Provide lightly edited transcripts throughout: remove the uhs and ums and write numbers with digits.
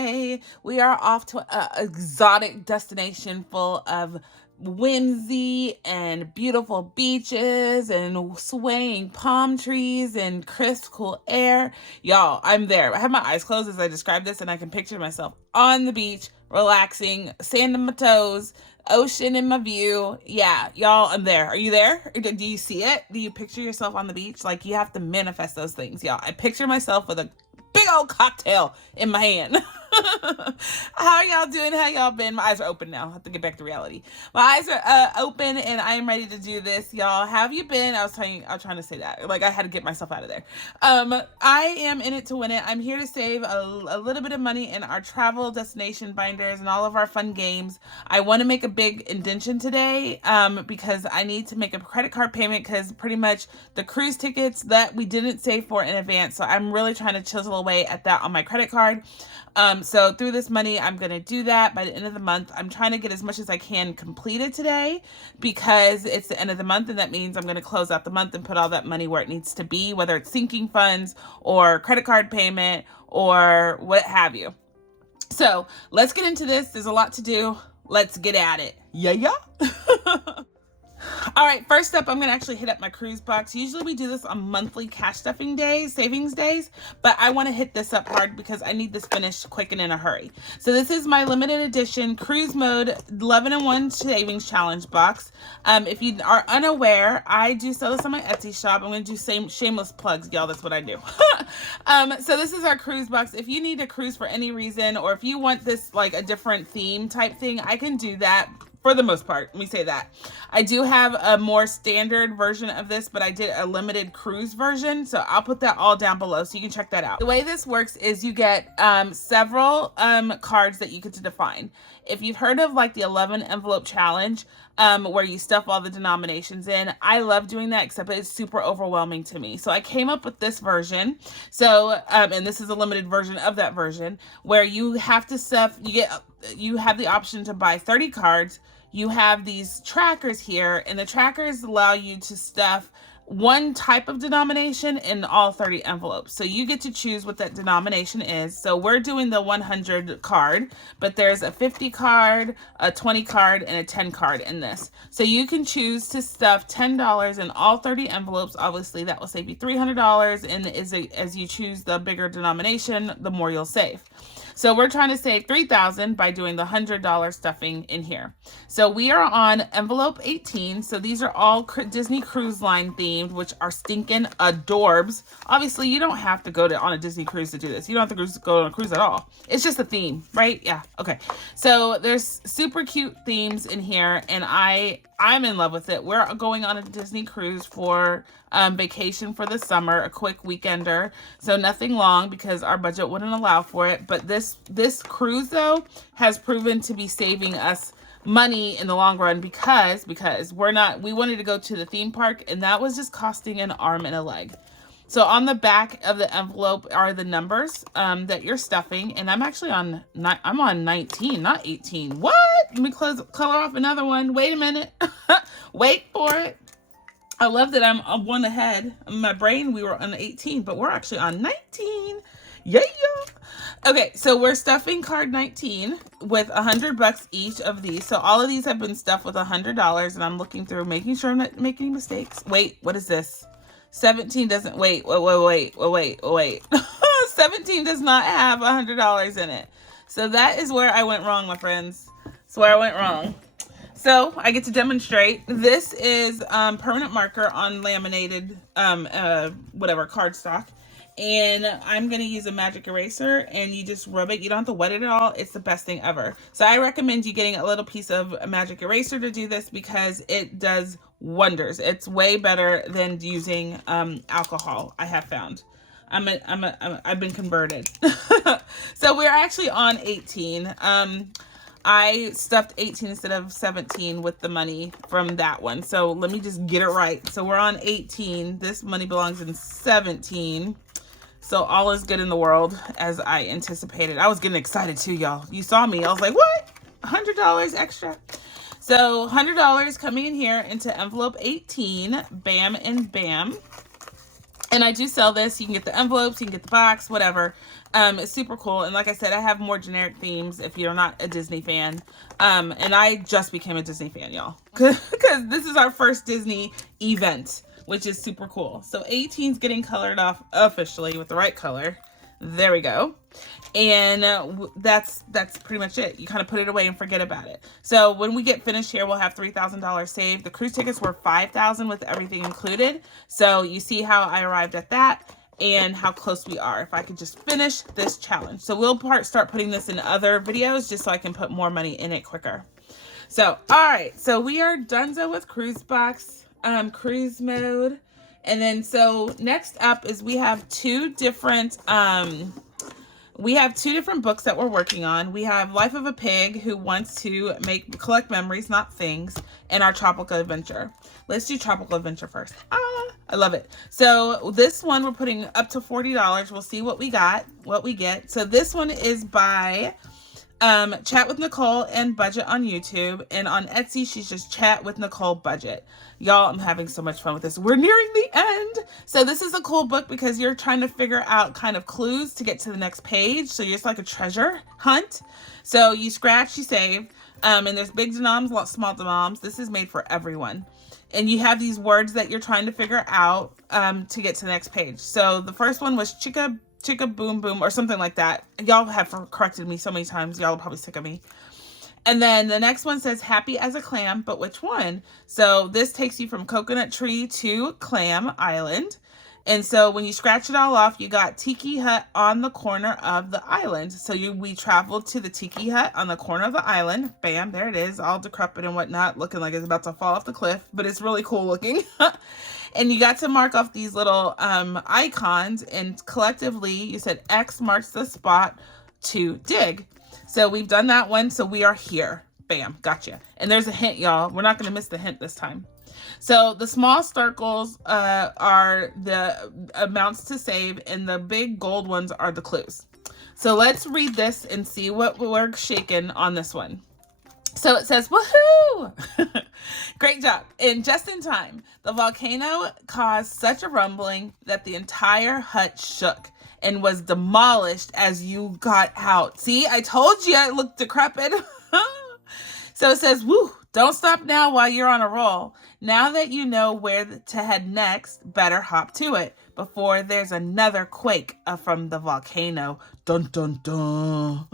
today. We are off to an exotic destination full of whimsy and beautiful beaches and swaying palm trees and crisp, cool air. Y'all, I'm there. I have my eyes closed as I describe this, and I can picture myself on the beach, relaxing, sand in my toes, ocean in my view. Yeah, y'all, I'm there. Are you there? Do you see it? Do you picture yourself on the beach? Like, you have to manifest those things, y'all. I picture myself with a big old cocktail in my hand. How are y'all doing? How y'all been? My eyes are open now. I have to get back to reality. My eyes are open and I am ready to do this, y'all. How have you been? I was trying to say that. Like, I had to get myself out of there. I am in it to win it. I'm here to save a little bit of money in our travel destination binders and all of our fun games. I want to make a big indention today because I need to make a credit card payment because pretty much the cruise tickets that we didn't save for in advance. So I'm really trying to chisel away at that on my credit card. So through this money, I'm going to do that by the end of the month. I'm trying to get as much as I can completed today because it's the end of the month, and that means I'm going to close out the month and put all that money where it needs to be, whether it's sinking funds or credit card payment or what have you. So let's get into this. There's a lot to do. Let's get at it. Yeah. All right, first up, I'm going to actually hit up my cruise box. Usually we do this on monthly cash stuffing days, savings days, but I want to hit this up hard because I need this finished quick and in a hurry. So this is my limited edition cruise mode 11-in-1 savings challenge box. If you are unaware, I do sell this on my Etsy shop. I'm going to do shameless plugs, y'all. That's what I do. So this is our cruise box. If you need a cruise for any reason, or if you want this like a different theme type thing, I can do that. For the most part, let me say that. I do have a more standard version of this, but I did a limited cruise version. So I'll put that all down below so you can check that out. The way this works is you get several cards that you get to define. If you've heard of like the 11 envelope challenge, where you stuff all the denominations in, I love doing that, except it's super overwhelming to me. So I came up with this version. So, and this is a limited version of that version where you have to stuff, you have the option to buy 30 cards. You have these trackers here, and the trackers allow you to stuff one type of denomination in all 30 envelopes. So you get to choose what that denomination is. So we're doing the 100 card, but there's a 50 card, a 20 card, and a 10 card in this. So you can choose to stuff $10 in all 30 envelopes. Obviously, that will save you $300, and as you choose the bigger denomination, the more you'll save. So we're trying to save $3,000 by doing the $100 stuffing in here. So we are on envelope 18. So these are all Disney Cruise Line themed, which are stinking adorbs. Obviously, you don't have to go on a Disney cruise to do this. You don't have to go on a cruise at all. It's just a theme, right? Yeah. Okay. So there's super cute themes in here, and I'm in love with it. We're going on a Disney cruise for vacation for the summer, a quick weekender. So nothing long because our budget wouldn't allow for it. But this cruise though has proven to be saving us money in the long run because we wanted to go to the theme park, and that was just costing an arm and a leg. So on the back of the envelope are the numbers that you're stuffing, and I'm actually on 19, not 18. What? Let me color off another one. Wait a minute. Wait for it. I love that I'm one ahead. In my brain, we were on 18, but we're actually on 19. Yeah. Okay, so we're stuffing card 19 with $100 each of these. So all of these have been stuffed with $100, and I'm looking through, making sure I'm not making mistakes. Wait, what is this? 17 doesn't, wait. 17 does not have $100 in it. So that is where I went wrong, my friends. That's where I went wrong. So I get to demonstrate. This is permanent marker on laminated, cardstock. And I'm going to use a magic eraser, and you just rub it. You don't have to wet it at all. It's the best thing ever. So I recommend you getting a little piece of a magic eraser to do this because it does wonders. It's way better than using alcohol, I have found. I've been converted. So we're actually on 18. I stuffed 18 instead of 17 with the money from that one. So let me just get it right. So we're on 18. This money belongs in 17. So all is good in the world as I anticipated. I was getting excited too, y'all. You saw me. I was like, what? $100 extra. So $100 coming in here into envelope 18. Bam and bam. And I do sell this. You can get the envelopes, you can get the box, whatever. It's super cool. And like I said, I have more generic themes if you're not a Disney fan. And I just became a Disney fan, y'all. Because this is our first Disney event, which is super cool. So 18's getting colored off officially with the right color. There we go. And that's pretty much it. You kind of put it away and forget about it. So when we get finished here, we'll have $3,000 saved. The cruise tickets were $5,000 with everything included. So you see how I arrived at that and how close we are. If I could just finish this challenge. So we'll start putting this in other videos just so I can put more money in it quicker. So, all right. So we are donezo with cruise box, cruise mode. And then so next up is we have two different books that we're working on. We have Life of a Pig, who wants to collect memories, not things, and our Tropical Adventure. Let's do Tropical Adventure first. I love it. So this one we're putting up to $40. We'll see what we get. So this one is by Chat with Nicole and Budget on YouTube, and on Etsy she's just Chat with Nicole Budget. Y'all, I'm having so much fun with this. We're nearing the end. So this is a cool book because you're trying to figure out kind of clues to get to the next page. So you're just like a treasure hunt. So you scratch, you save, and there's big denoms, small denoms. This is made for everyone. And you have these words that you're trying to figure out to get to the next page. So the first one was chicka boom boom or something like that. Y'all have corrected me so many times. Y'all are probably sick of me. And then the next one says happy as a clam, but which one? So this takes you from Coconut Tree to Clam Island. And so when you scratch it all off, you got Tiki Hut on the corner of the island. So we traveled to the Tiki Hut on the corner of the island. Bam, there it is, all decrepit and whatnot, looking like it's about to fall off the cliff, but it's really cool looking. And you got to mark off these little icons, and collectively you said X marks the spot to dig. So we've done that one, so we are here. Bam, gotcha. And there's a hint, y'all. We're not going to miss the hint this time. So the small circles are the amounts to save, and the big gold ones are the clues. So let's read this and see what we're shaking on this one. So it says, woohoo! Great job. And just in time, the volcano caused such a rumbling that the entire hut shook and was demolished as you got out. See, I told you it looked decrepit. So it says, woo, don't stop now while you're on a roll. Now that you know where to head next, better hop to it before there's another quake from the volcano. Dun, dun, dun.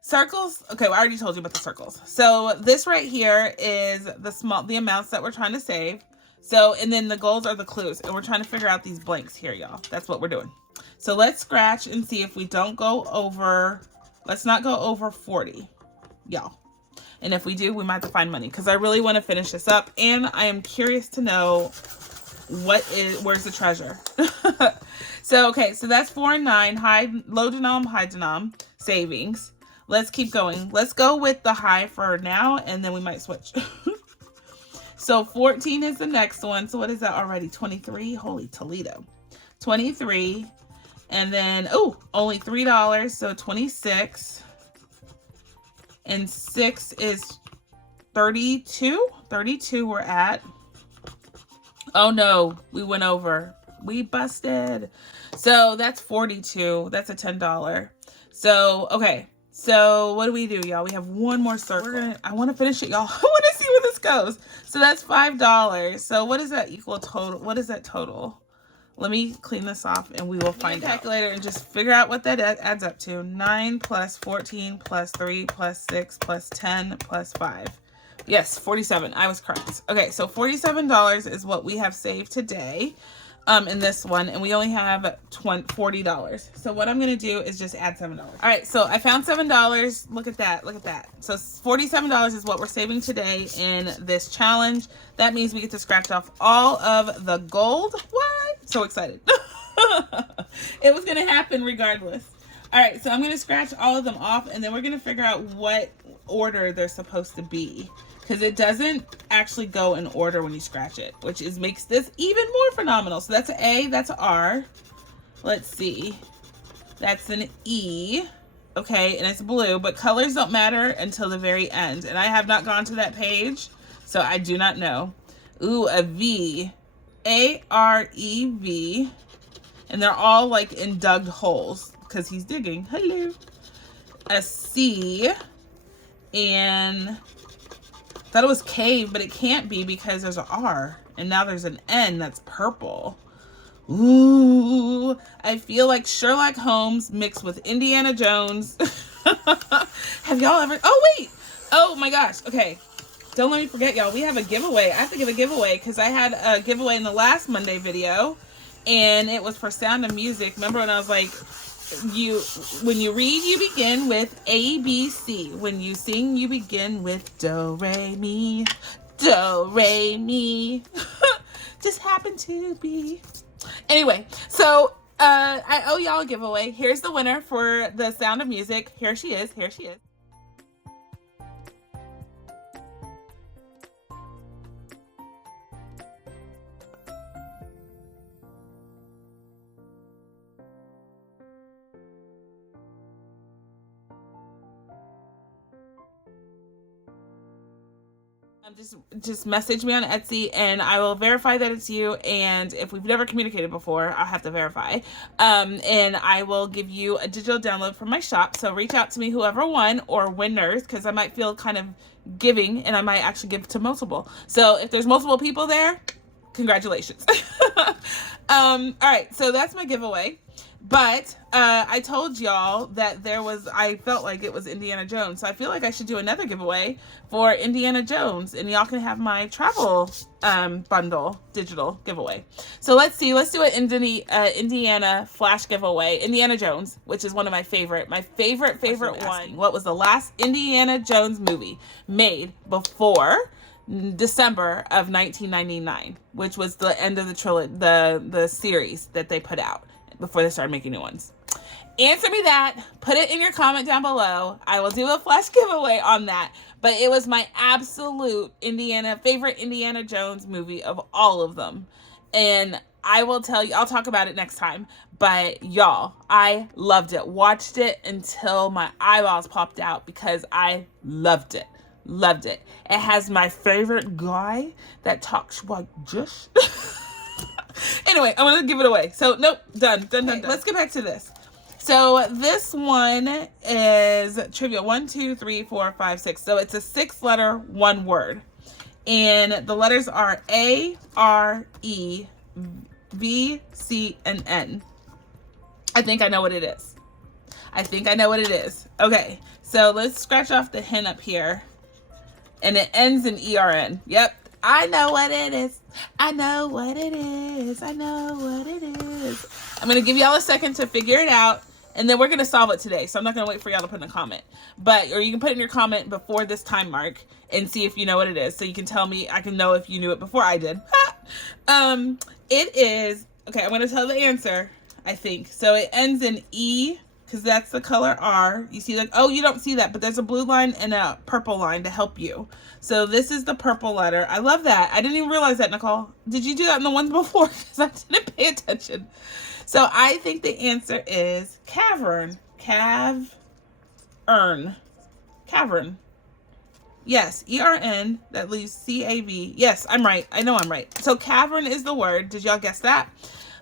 Circles. Okay, I already told you about the circles. So this right here is the amounts that we're trying to save. So, and then the goals are the clues, and we're trying to figure out these blanks here, y'all. That's what we're doing. So let's scratch and see if we don't go over, let's not go over 40, y'all. And if we do, we might have to find money, because I really want to finish this up, and I am curious to know where's the treasure. So, okay, so that's 4 and 9, low denom, high denom, savings. Let's keep going. Let's go with the high for now, and then we might switch. So 14 is the next one. So what is that already? 23? Holy Toledo. 23. And then, oh, only $3. So 26. And 6 is 32. 32 we're at. Oh no, we went over. We busted. So that's 42. That's a $10. So, okay. So what do we do, y'all? We have one more circle. I want to finish it, y'all. I want to see where this goes. So that's $5. So what does that equal total? What is that total? Let me clean this off and we will find out. Calculator and just figure out what that adds up to. 9 plus 14 plus 3 plus 6 plus 10 plus 5. Yes, 47. I was correct. Okay, so $47 is what we have saved today. In this one, and we only have $40. So what I'm gonna do is just add $7. All right, so I found $7. Look at that, look at that. So $47 is what we're saving today in this challenge. That means we get to scratch off all of the gold. What? So excited. It was gonna happen regardless. All right, so I'm gonna scratch all of them off, and then we're gonna figure out what order they're supposed to be, because it doesn't actually go in order when you scratch it, which makes this even more phenomenal. So that's an A, that's an R. Let's see. That's an E. Okay, and it's blue, but colors don't matter until the very end. And I have not gone to that page, so I do not know. Ooh, a V, A-R-E-V, and they're all like in dug holes because he's digging. Hello. A C, and thought it was cave, but it can't be because there's an R, and now there's an N that's purple. Ooh, I feel like Sherlock Holmes mixed with Indiana Jones. Have y'all ever, oh wait, oh my gosh, okay. Don't let me forget, y'all, we have a giveaway. I have to give a giveaway because I had a giveaway in the last Monday video, and it was for Sound of Music. Remember when I was like, when you read, you begin with A, B, C. When you sing, you begin with do, re, mi. Do, re, mi. Just happened to be. Anyway, so I owe y'all a giveaway. Here's the winner for the Sound of Music. Here she is. Here she is. Just message me on Etsy and I will verify that it's you. And if we've never communicated before, I'll have to verify. And I will give you a digital download from my shop. So reach out to me, whoever won or winners, because I might feel kind of giving and I might actually give to multiple. So if there's multiple people there, congratulations. All right, so that's my giveaway. But I told y'all that I felt like it was Indiana Jones. So I feel like I should do another giveaway for Indiana Jones. And y'all can have my travel bundle digital giveaway. So let's see. Let's do an Indiana flash giveaway. Indiana Jones, which is one of my favorite one. What was the last Indiana Jones movie made before December of 1999, which was the end of the trilogy, the series that they put out before they started making new ones? Answer me that. Put it in your comment down below. I will do a flash giveaway on that. But it was my absolute favorite Indiana Jones movie of all of them. And I will tell you, I'll talk about it next time. But y'all, I loved it. Watched it until my eyeballs popped out because I loved it. Loved it. It has my favorite guy that talks like this. Anyway, I'm going to give it away. So, nope, done. Let's get back to this. So, this one is trivia 1, 2, 3, 4, 5, 6. So, it's a 6-letter, 1 word. And the letters are A, R, E, V, C, and N. I think I know what it is. Okay, so let's scratch off the hint up here. And it ends in ERN. Yep. I know what it is. I'm going to give y'all a second to figure it out. And then we're going to solve it today. So I'm not going to wait for y'all to put in a comment. Or you can put in your comment before this time mark and see if you know what it is. So you can tell me, I can know if you knew it before I did. It is, okay, I'm going to tell the answer, I think. So it ends in E, because that's the color R. You see, like, oh, you don't see that, but there's a blue line and a purple line to help you. So this is the purple letter. I love that. I didn't even realize that, Nicole. Did you do that in the ones before? Because I didn't pay attention. So I think the answer is cavern. Cavern. Yes, E-R-N. That leaves C-A-V. Yes, I'm right. I know I'm right. So cavern is the word. Did y'all guess that?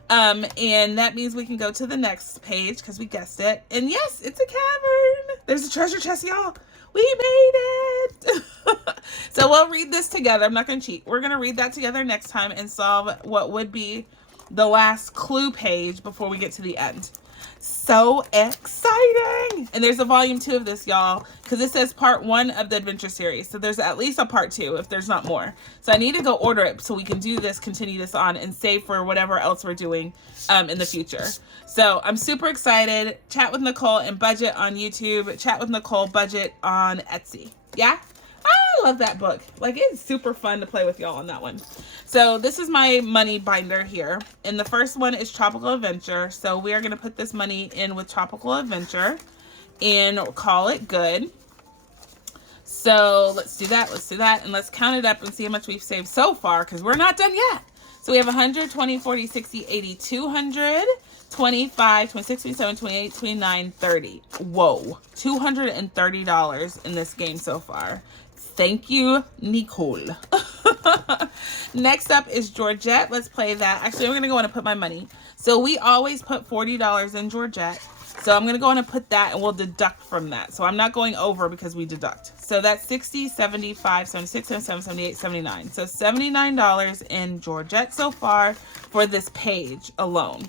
And that means we can go to the next page because we guessed it. And yes, it's a cavern. There's a treasure chest, y'all. We made it. So we'll read this together. I'm not going to cheat. We're going to read that together next time and solve what would be the last clue page before we get to the end. So exciting. And there's a volume 2 of this, y'all, because it says part 1 of the adventure series. So there's at least a part 2 if there's not more. So I need to go order it so we can do this, continue this on, and save for whatever else we're doing in the future. So I'm super excited. Chat with Nicole and budget on YouTube. Chat with Nicole, budget on Etsy. Yeah? I love that book. Like, it's super fun to play with y'all on that one. So this is my money binder here. And the first one is Tropical Adventure. So we are going to put this money in with Tropical Adventure and call it good. So let's do that. Let's do that. And let's count it up and see how much we've saved so far, because we're not done yet. So we have 100, 20, 40, 60, 80, 200, 25, 26, 27, 28, 29, 30. Whoa. $230 in this game so far. Thank you, Nicole. Next up is Georgette. Let's play that. Actually, I'm going to go in and put my money. So we always put $40 in Georgette. So I'm going to go in and put that, and we'll deduct from that. So I'm not going over because we deduct. So that's 60, 75, 76, 77, 78, 79. So $79 in Georgette so far for this page alone.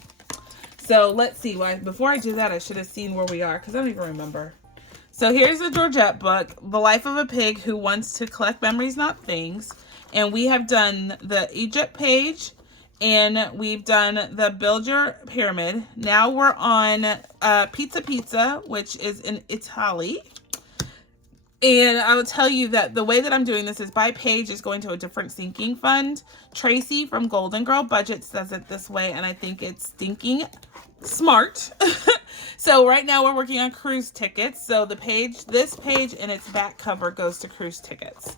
So let's see. Before I do that, I should have seen where we are because I don't even remember. So here's the Georgette book, The Life of a Pig Who Wants to Collect Memories, Not Things. And we have done the Egypt page, and we've done the Build Your Pyramid. Now we're on Pizza, which is in Italy. And I will tell you that the way that I'm doing this is by page is going to a different sinking fund. Tracy from Golden Girl Budgets does it this way, and I think it's stinking smart. So right now we're working on cruise tickets. So this page and its back cover goes to cruise tickets.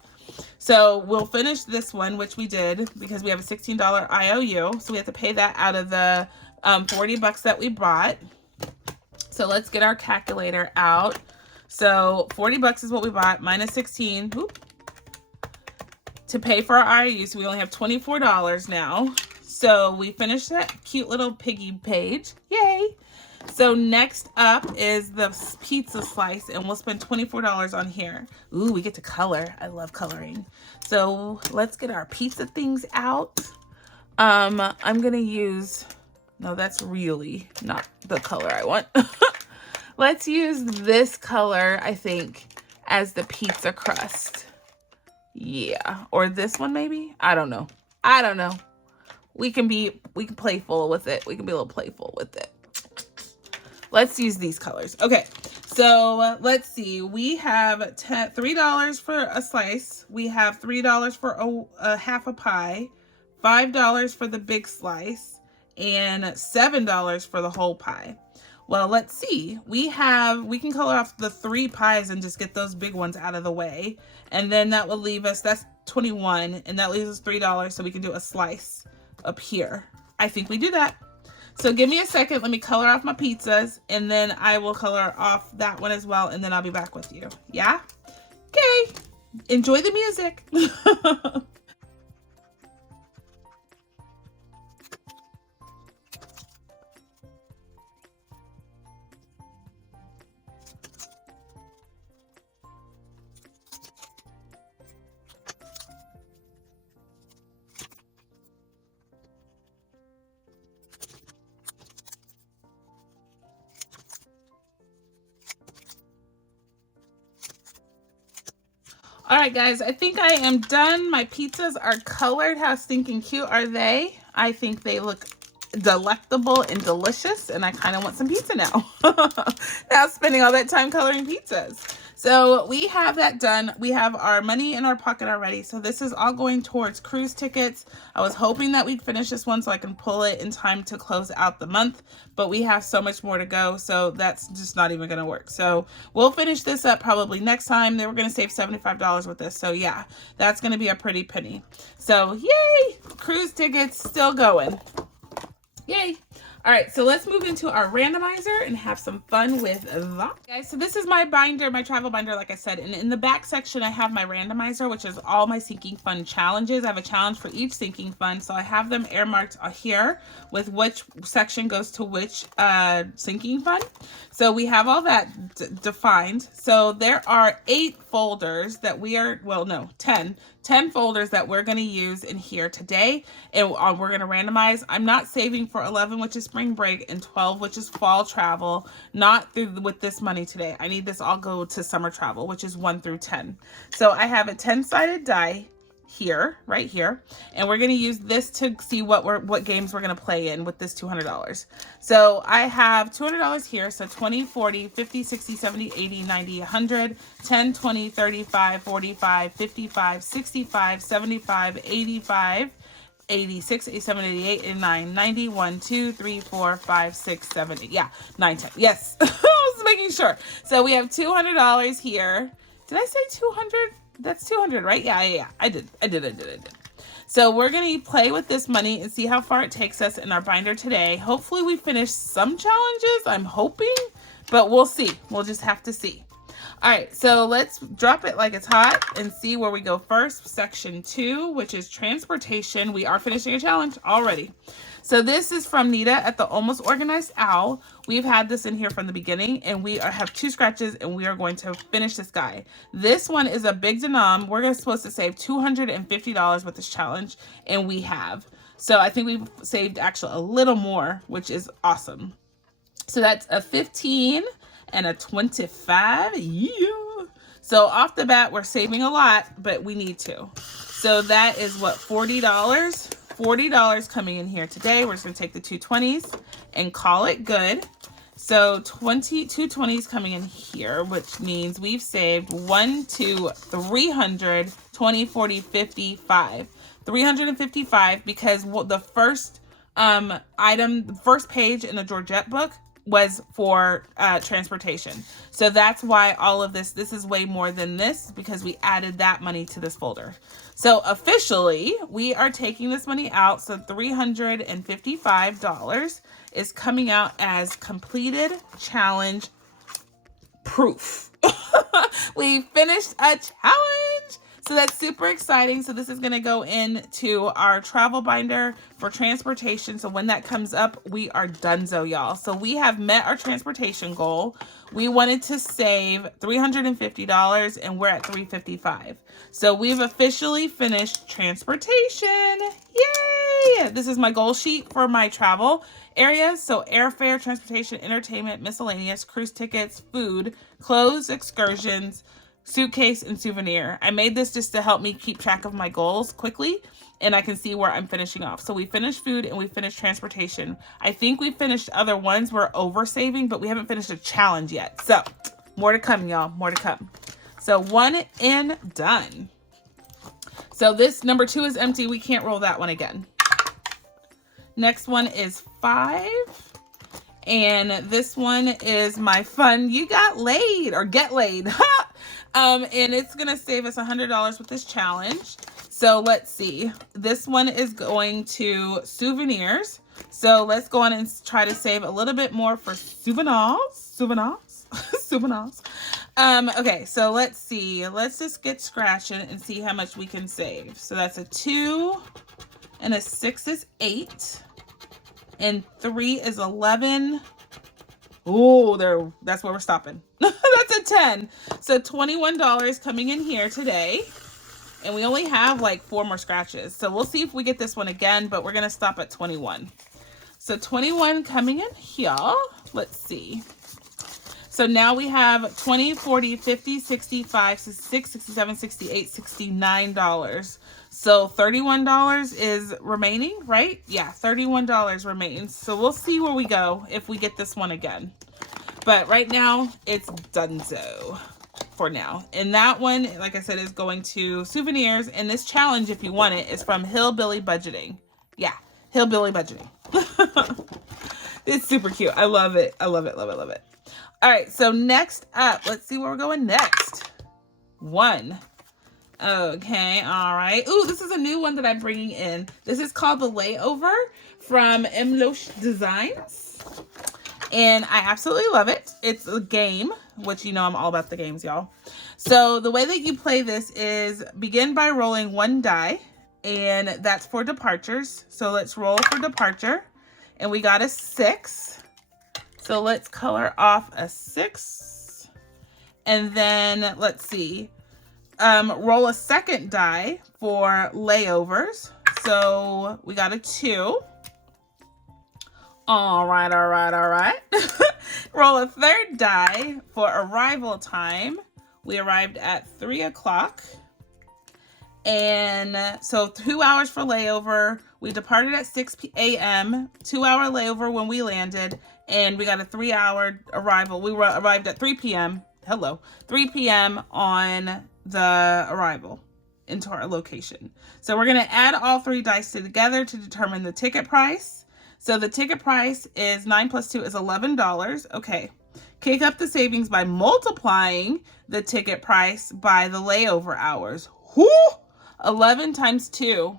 So we'll finish this one, which we did because we have a $16 IOU. So we have to pay that out of the 40 bucks that we bought. So let's get our calculator out. So 40 bucks is what we bought, minus 16 to pay for our IOU. So we only have $24 now. So we finished that cute little piggy page. Yay! So next up is the pizza slice, and we'll spend $24 on here. Ooh, we get to color. I love coloring. So let's get our pizza things out. I'm going to use, no, that's really not the color I want. Let's use this color, I think, as the pizza crust. Yeah, or this one maybe? I don't know. We can be playful with it. We can be a little playful with it. Let's use these colors. Okay, so let's see. We have $3 for a slice. We have $3 for a half a pie, $5 for the big slice, and $7 for the whole pie. Well, let's see. We can color off the 3 pies and just get those big ones out of the way. And then that will leave us, that's 21, and that leaves us $3, so we can do a slice up here. I think we do that. So give me a second. Let me color off my pizzas, and then I will color off that one as well, and then I'll be back with you. Yeah? Okay. Enjoy the music. All right, guys, I think I am done. My pizzas are colored. How stinking cute are they? I think they look delectable and delicious, and I kind of want some pizza now. Now spending all that time coloring pizzas. So we have that done. We have our money in our pocket already. So this is all going towards cruise tickets. I was hoping that we'd finish this one so I can pull it in time to close out the month, but we have so much more to go. So that's just not even going to work. So we'll finish this up probably next time. They were going to save $75 with this. So yeah, that's going to be a pretty penny. So yay, cruise tickets still going. Yay. All right, so let's move into our randomizer and have some fun with that. Guys, so this is my binder, my travel binder, like I said. And in the back section, I have my randomizer, which is all my sinking fund challenges. I have a challenge for each sinking fund. So I have them earmarked here with which section goes to which sinking fund. So we have all that defined. So there are 8 folders that we are, well, no, 10 folders that we're going to use in here today, and we're going to randomize. I'm not saving for 11, which is spring break, and 12, which is fall travel, not with this money today. I need this all go to summer travel, which is 1 through 10. So I have a 10-sided die here, right here, and we're going to use this to see what games we're going to play in with this $200. So I have $200 here, so 20, 40, 50, 60, 70, 80, 90, 100, 10, 20, 35, 45, 55, 65, 75, 85, 86, 87, 88, 89, 90, 1, 2, 3, 4, 5, 6, 7, 8. Yeah, 9, 10. Yes, I was making sure. So we have $200 here. Did I say 200? That's 200, right? Yeah. I did. So we're going to play with this money and see how far it takes us in our binder today. Hopefully we finish some challenges, I'm hoping, but we'll see. We'll just have to see. All right, so let's drop it like it's hot and see where we go first. Section 2, which is transportation. We are finishing a challenge already. So this is from Nita at the Almost Organized Owl. We've had this in here from the beginning, and we have 2 scratches, and we are going to finish this guy. This one is a big denom. We're supposed to save $250 with this challenge, and we have. So I think we've saved actually a little more, which is awesome. So that's a 15 and a 25. Yeah. So off the bat, we're saving a lot, but we need to. So that is what, $40? $40 coming in here today. We're just gonna take the 220s and call it good. So 220s coming in here, which means we've saved 1, 2, 300, 20, 40, 55. 355 because the first item, the first page in the Georgette book was for transportation. So that's why all of this is way more than this, because we added that money to this folder. So officially, we are taking this money out. So $355 is coming out as completed challenge proof. We finished a challenge. So that's super exciting. So this is going to go into our travel binder for transportation. So when that comes up, we are donezo, y'all. So we have met our transportation goal. We wanted to save $350 and we're at $355. So we've officially finished transportation. Yay! This is my goal sheet for my travel areas. So airfare, transportation, entertainment, miscellaneous, cruise tickets, food, clothes, excursions, suitcase, and souvenir. I made this just to help me keep track of my goals quickly, and I can see where I'm finishing off. So we finished food and we finished transportation. I think we finished other ones. We're over saving, but we haven't finished a challenge yet. So more to come, y'all, more to come. So 1 and done. So this number 2 is empty. We can't roll that one again. Next one is 5. And this one is my fun, you got laid or get laid. And it's going to save us $100 with this challenge. So let's see. This one is going to souvenirs. So let's go on and try to save a little bit more for souvenirs. Okay, so let's see. Let's just get scratching and see how much we can save. So that's a 2 and a 6 is 8. And 3 is 11. Oh, that's where we're stopping. That's a 10. So $21 coming in here today. And we only have like 4 more scratches. So we'll see if we get this one again, but we're going to stop at 21. So 21 coming in here. Let's see. So now we have 20, 40, 50, 65, 66, 67, 68, $69. So $31 is remaining, right? Yeah, $31 remains. So we'll see where we go if we get this one again. But right now, it's donezo for now. And that one, like I said, is going to souvenirs. And this challenge, if you want it, is from Hillbilly Budgeting. Yeah, Hillbilly Budgeting. It's super cute. I love it. I love it, love it, love it. All right, so next up, let's see where we're going next. 1. Okay, all right. Ooh, this is a new one that I'm bringing in. This is called the Layover from Emlosh Designs. And I absolutely love it. It's a game, which you know I'm all about the games, y'all. So the way that you play this is begin by rolling 1 die, and that's for departures. So let's roll for departure, and we got a 6. So let's color off a 6. And then let's see. Roll a 2nd die for layovers. So we got a 2. All right, all right, all right. Roll a 3rd die for arrival time. We arrived at 3 o'clock. And so 2 hours for layover. We departed at 6 a.m., 2-hour layover when we landed, and we got a 3-hour arrival. We arrived at 3 p.m. Hello, 3 p.m. on the arrival into our location. So we're going to add all 3 dice together to determine the ticket price. So the ticket price is 9 plus 2 is $11. Okay. Kick up the savings by multiplying the ticket price by the layover hours. Whoo! 11 times 2.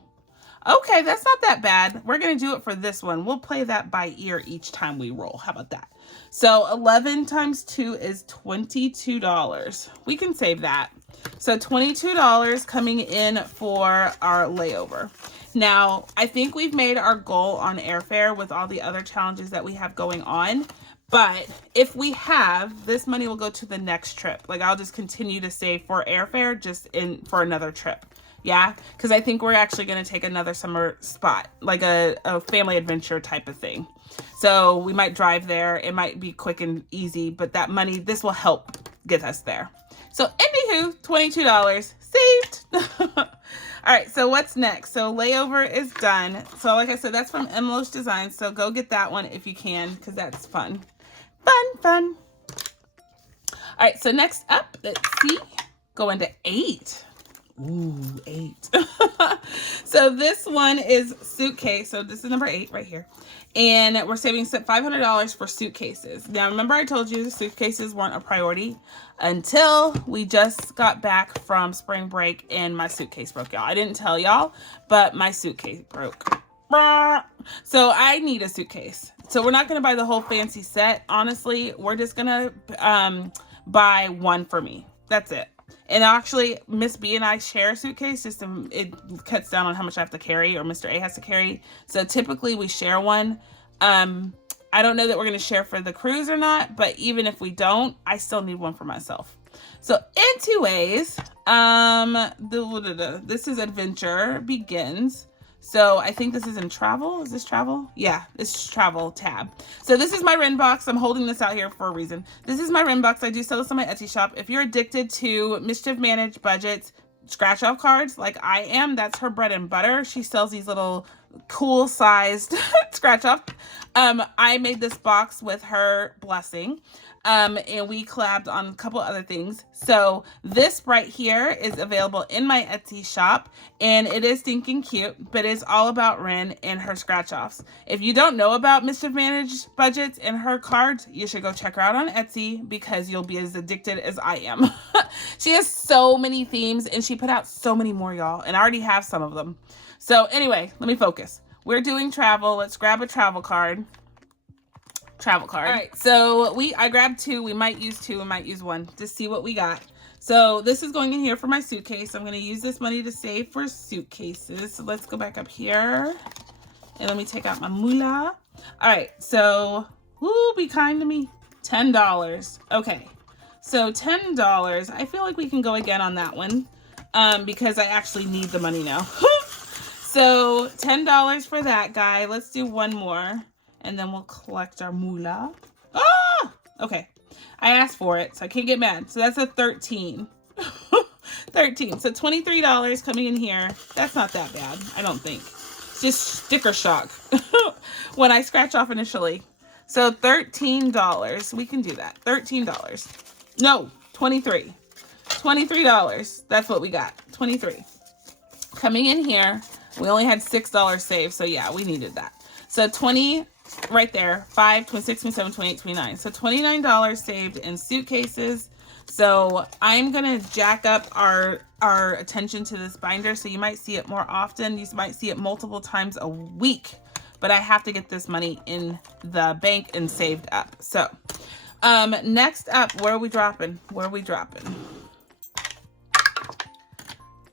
Okay, that's not that bad. We're going to do it for this one. We'll play that by ear each time we roll. How about that? So 11 times 2 is $22. We can save that. So $22 coming in for our layover. Now, I think we've made our goal on airfare with all the other challenges that we have going on. But if we have, this money will go to the next trip. Like, I'll just continue to save for airfare just for another trip. Yeah, because I think we're actually going to take another summer spot, like a family adventure type of thing. So we might drive there. It might be quick and easy, but that money, this will help get us there. So anywho, $22 saved. All right, so what's next? So layover is done. So like I said, that's from Emlosh Designs. So go get that one if you can, because that's fun. Fun. All right, so next up, let's see, go into 8. Ooh, 8. So this one is suitcase. So this is number 8 right here. And we're saving $500 for suitcases. Now, remember I told you the suitcases weren't a priority until we just got back from spring break and my suitcase broke, y'all. I didn't tell y'all, but my suitcase broke. So I need a suitcase. So we're not going to buy the whole fancy set. Honestly, we're just going to buy one for me. That's it. And actually, Miss B and I share a suitcase. Just it cuts down on how much I have to carry, or Mr. A has to carry. So typically we share one. I don't know that we're going to share for the cruise or not, but even if we don't, I still need one for myself. So anyways, this is Adventure Begins. So I think this is in travel. Is this travel? Yeah, it's travel tab. So this is my Ren box. I'm holding this out here for a reason. This is my Ren box. I do sell this on my Etsy shop. If you're addicted to Mischief Managed Budgets scratch off cards like I am, that's her bread and butter. She sells these little cool sized scratch off. I made this box with her blessing. And we collabed on a couple other things. So this right here is available in my Etsy shop, and it is stinking cute, but it's all about Ren and her scratch offs. If you don't know about Mischief Managed Budgets and her cards, you should go check her out on Etsy, because you'll be as addicted as I am. She has so many themes, and she put out so many more, y'all, and I already have some of them. So anyway, let me focus. We're doing travel. Let's grab a travel card. All right, so I grabbed 2. We might use 2. We might use 1 to see what we got. So this is going in here for my suitcase. I'm going to use this money to save for suitcases. So let's go back up here and let me take out my moolah. All right, so be kind to me. $10. Okay, so $10. I feel like we can go again on that one because I actually need the money now. So $10 for that guy. Let's do one more. And then we'll collect our moolah. Ah! Okay. I asked for it, so I can't get mad. So that's a 13. 13. So $23 coming in here. That's not that bad, I don't think. It's just sticker shock when I scratch off initially. So $13. We can do that. $13. No, 23. $23. That's what we got. 23. Coming in here. We only had $6 saved, so yeah, we needed that. So 20 right there, 5, 26, 27, 28, 29. So $29 saved in suitcases. So I'm going to jack up our attention to this binder. So you might see it more often. You might see it multiple times a week, but I have to get this money in the bank and saved up. So next up, where are we dropping?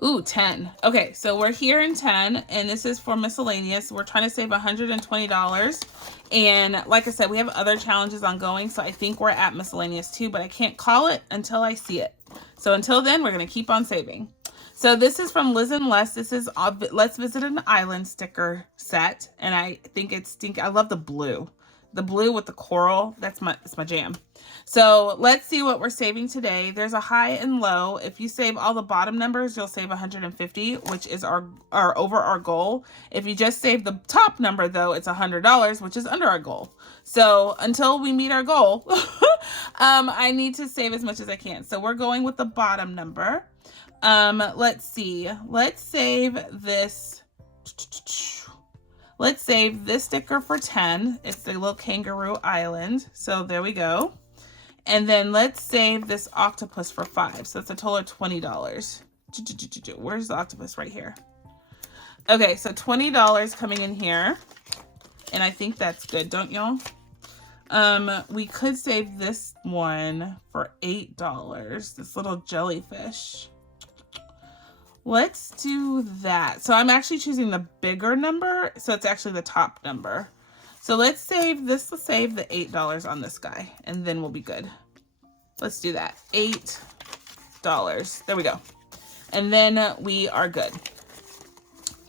Ooh, 10. Okay, so we're here in 10, and this is for Miscellaneous. We're trying to save $120. And like I said, we have other challenges ongoing, so I think we're at Miscellaneous too, but I can't call it until I see it. So until then, we're going to keep on saving. So this is from Liz and Les. This is Let's Visit an Island sticker set, and I think it's I love the blue. The blue with the coral, it's my jam. So let's see what we're saving today. There's a high and low. If you save all the bottom numbers, you'll save 150, which is our over our goal. If you just save the top number though, it's $100, which is under our goal. So until we meet our goal, I need to save as much as I can. So we're going with the bottom number. Let's see. Let's save this. Let's save this sticker for 10. It's the little kangaroo island. So there we go. And then let's save this octopus for 5. So it's a total of $20. Where's the octopus? Right here. Okay, so $20 coming in here. And I think that's good, don't y'all? We could save this one for $8. This little jellyfish. Let's do that. So I'm actually choosing the bigger number, so it's actually the top number. So let's save this. Let's save the $8 on this guy, and then we'll be good. Let's do that. $8. There we go. And then we are good.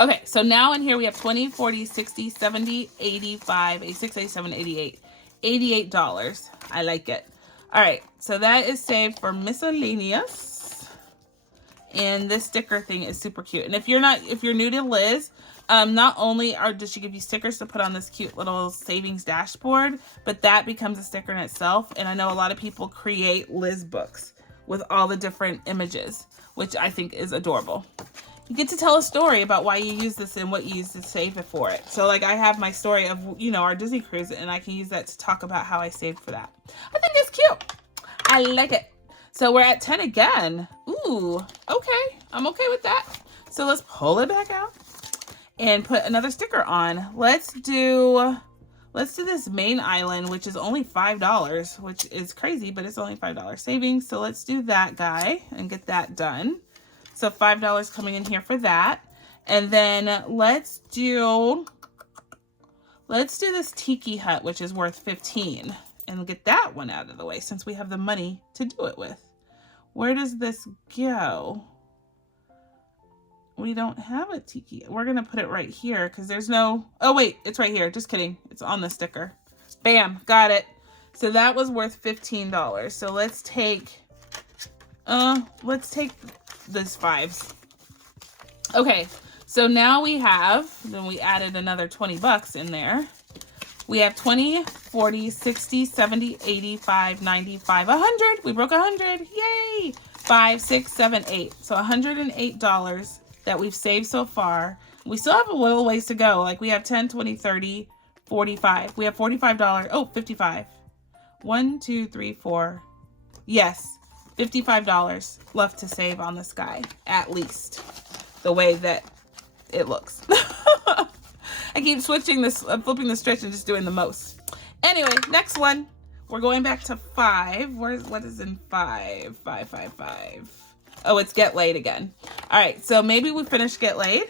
Okay, so now in here we have 20, 40, 60, 70, 85, 86, 87, 88. $88. I like it. All right, so that is saved for Miscellaneous. And this sticker thing is super cute. And if you're new to Liz, not only does she give you stickers to put on this cute little savings dashboard, but that becomes a sticker in itself. And I know a lot of people create Liz books with all the different images, which I think is adorable. You get to tell a story about why you use this and what you use to save it for it. So like I have my story of, you know, our Disney cruise, and I can use that to talk about how I saved for that. I think it's cute. I like it. So we're at 10 again. Ooh, okay. I'm okay with that. So let's pull it back out and put another sticker on. Let's do this main island, which is only $5, which is crazy, but it's only $5 savings. So let's do that guy and get that done. So $5 coming in here for that. And then let's do this tiki hut, which is worth 15, and get that one out of the way since we have the money to do it with. Where does this go? We don't have a tiki. We're going to put it right here because there's no... Oh, wait. It's right here. Just kidding. It's on the sticker. Bam. Got it. So that was worth $15. So let's take these fives. Okay. So now we have... Then we added another 20 bucks in there. We have 20, 40, 60, 70, 85, 95, 100. We broke 100. Yay! 5, 6, 7, 8. So $108 that we've saved so far. We still have a little ways to go. Like we have 10, 20, 30, 45. We have $45. Oh, 55. 1, 2, 3, 4. Yes, $55 left to save on this guy, at least. The way that it looks. I keep switching this, flipping the stretch and just doing the most. Anyway, next one. We're going back to 5. What is in 5? 5, 5, 5. Oh, it's Get Laid again. All right, so maybe we finished Get Laid.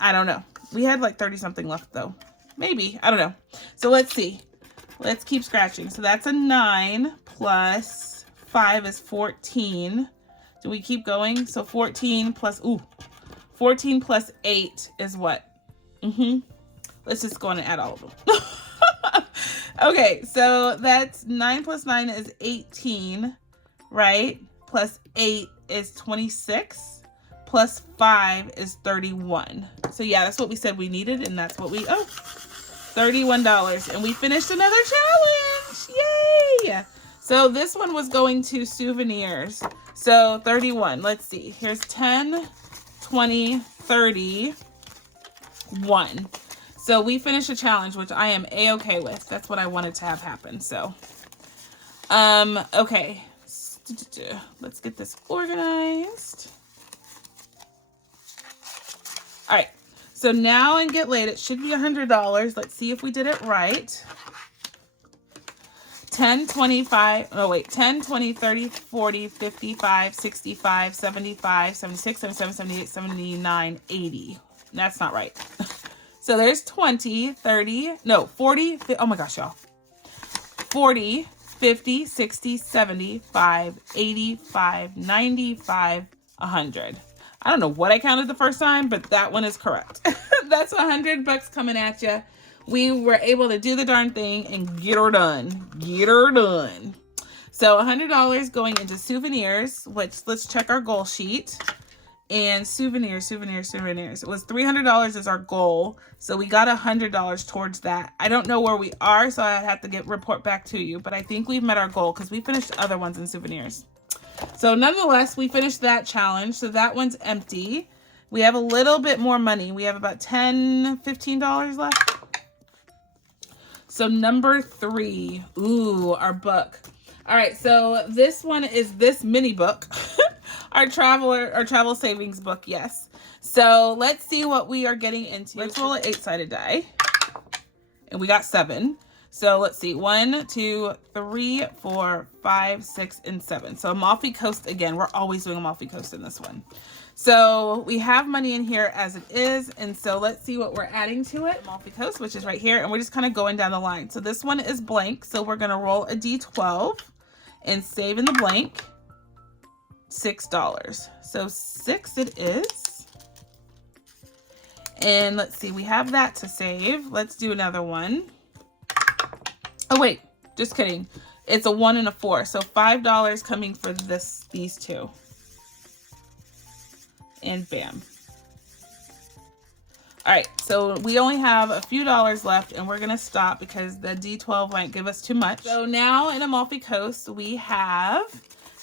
I don't know. We had like 30 something left though. Maybe, I don't know. So let's see. Let's keep scratching. So that's a 9 plus 5 is 14. Do we keep going? So 14 plus 8 is what? Let's just go on and add all of them. Okay, so that's 9 plus 9 is 18, right? Plus 8 is 26. Plus 5 is 31. So yeah, that's what we said we needed, and that's what we $31. And we finished another challenge. Yay! So this one was going to souvenirs. So 31. Let's see. Here's 10, 20, 30. 1. So we finished a challenge, which I am a-okay with. That's what I wanted to have happen. So, okay. Let's get this organized. All right. So now in Get Laid, it should be $100. Let's see if we did it right. 10, 25, oh wait, 10, 20, 30, 40, 55, 65, 75, 76, 77, 78, 79, 80. That's not right. So there's 20, 30, no, 40, oh my gosh, y'all. 40, 50, 60, 75, 85, 95, 100. I don't know what I counted the first time, but that one is correct. That's $100 coming at you. We were able to do the darn thing and get her done. Get her done. So $100 going into souvenirs, which let's check our goal sheet. And souvenirs. It was $300 is our goal. So we got $100 towards that. I don't know where we are, so I'd have to report back to you. But I think we've met our goal because we finished other ones in souvenirs. So nonetheless, we finished that challenge. So that one's empty. We have a little bit more money. We have about $10, $15 left. So number 3. Ooh, our book. All right, so this one is this mini book. Our travel savings book, yes. So let's see what we are getting into. Let's roll an 8-sided die. And we got 7. So let's see, 1, 2, 3, 4, 5, 6, and 7. So Amalfi Coast again. We're always doing Amalfi Coast in this one. So we have money in here as it is, and so let's see what we're adding to it. Amalfi Coast, which is right here, and we're just kind of going down the line. So this one is blank, so we're gonna roll a D12 and save in the blank. $6. So 6 it is. And let's see, we have that to save. Let's do another one. Oh wait, just kidding. It's a 1 and a 4. So $5 coming for these two. And bam. All right, so we only have a few dollars left and we're gonna stop because the D12 might give us too much. So now in Amalfi Coast, we have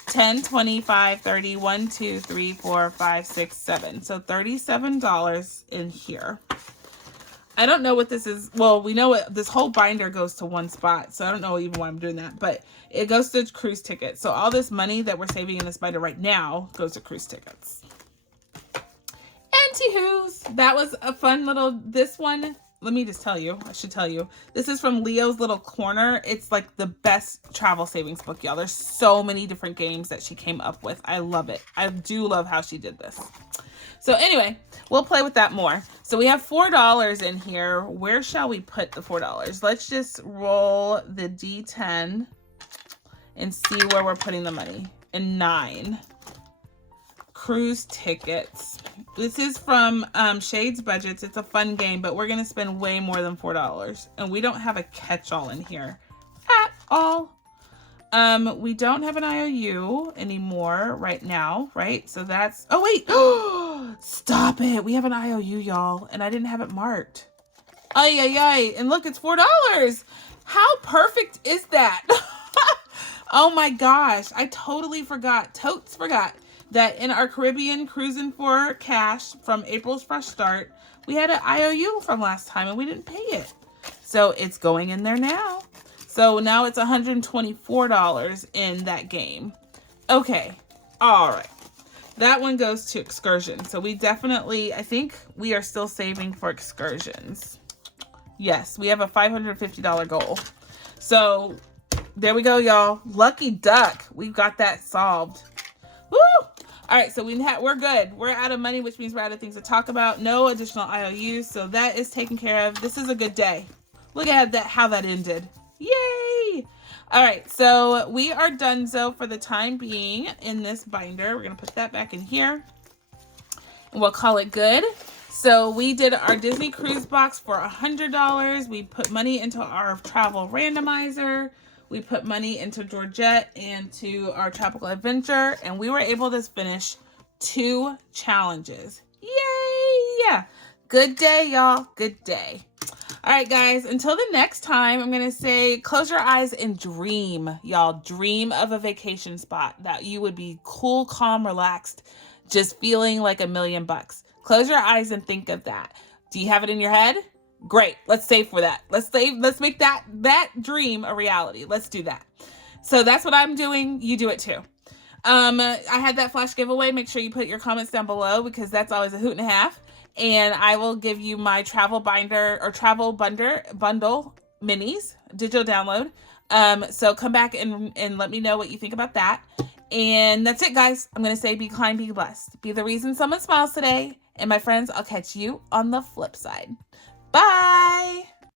10, 25, 30, 1, 2, 3, 4, 5, 6, 7. So $37 in here. I don't know what this is. Well, we know it, this whole binder goes to one spot. So I don't know even why I'm doing that, but it goes to cruise tickets. So all this money that we're saving in this binder right now goes to cruise tickets. Anywho's, that was a fun little, this one, let me just tell you, I should tell you, this is from Leo's Little Corner. It's like the best travel savings book, y'all. There's so many different games that she came up with. I love it. I do love how she did this. So anyway, we'll play with that more. So we have $4 in here. Where shall we put the $4? Let's just roll the D10 and see where we're putting the money. And 9. Cruise tickets. This is from Shades Budgets. It's a fun game, but we're going to spend way more than $4. And we don't have a catch-all in here at all. We don't have an IOU anymore right now, right? So that's, oh wait, stop it. We have an IOU, y'all, and I didn't have it marked. Ay, ay, ay. And look, it's $4. How perfect is that? Oh my gosh. I totally forgot, totes forgot that in our Caribbean Cruising for Cash from April's Fresh Start, we had an IOU from last time and we didn't pay it. So it's going in there now. So now it's $124 in that game. Okay, all right. That one goes to excursions. So we definitely, I think we are still saving for excursions. Yes, we have a $550 goal. So there we go, y'all. Lucky duck, we've got that solved. Woo! All right, so we're good. We're out of money, which means we're out of things to talk about. No additional IOUs, so that is taken care of. This is a good day. Look at that, how that ended. Yay! All right, so we are donezo for the time being in this binder. We're gonna put that back in here and we'll call it good. So we did our Disney cruise box for $100. We put money into our travel randomizer. We put money into Georgette and to our tropical adventure, and we were able to finish 2 challenges. Yay! Good day, y'all. Good day. All right, guys, until the next time, I'm going to say close your eyes and dream, y'all. Dream of a vacation spot that you would be cool, calm, relaxed, just feeling like $1,000,000. Close your eyes and think of that. Do you have it in your head? Great. Let's save for that. Let's make that dream a reality. Let's do that. So that's what I'm doing. You do it too. I had that flash giveaway. Make sure you put your comments down below because that's always a hoot and a half. And I will give you my travel binder or travel bundle minis, digital download. So come back and let me know what you think about that. And that's it, guys. I'm going to say be kind, be blessed. Be the reason someone smiles today. And my friends, I'll catch you on the flip side. Bye.